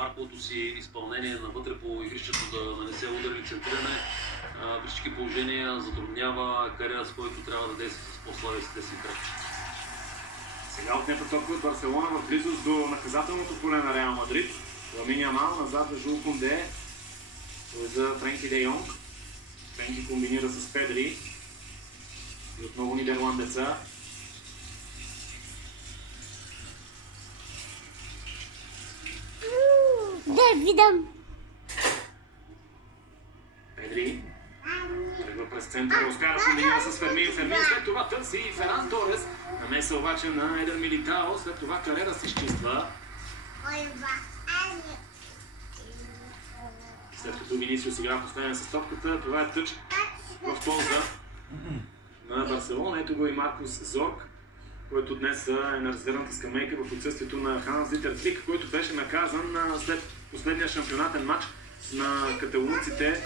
Марковото си изпълнение навътре по игрището да нанесе удар или центриране. При всички положения затруднява Кариас, който трябва да действа с по-слабите си играчи. Сега отнета топка от Барселона в близост до наказателното поле на Реал Мадрид. Ламин Ямал назад за Жул Кунде. За Френки Де Йонг. Френки комбинира с Педри. И отново нидерландеца. Да, видам. Педри. Тръгва през центъра. Оскара комбинира с Фермин. Фермин след това търси Феран Торес. Намеса обаче на Едер Милитао. След това Карера се изчиства. След като Винисиус игра последен с топката, това е тъч в полза на Барселона. Ето го и Маркус Зорг, който днес е на резервната скамейка в отсъствието на Ханс Дитер Флик, който беше наказан след последния шампионатен матч на каталунците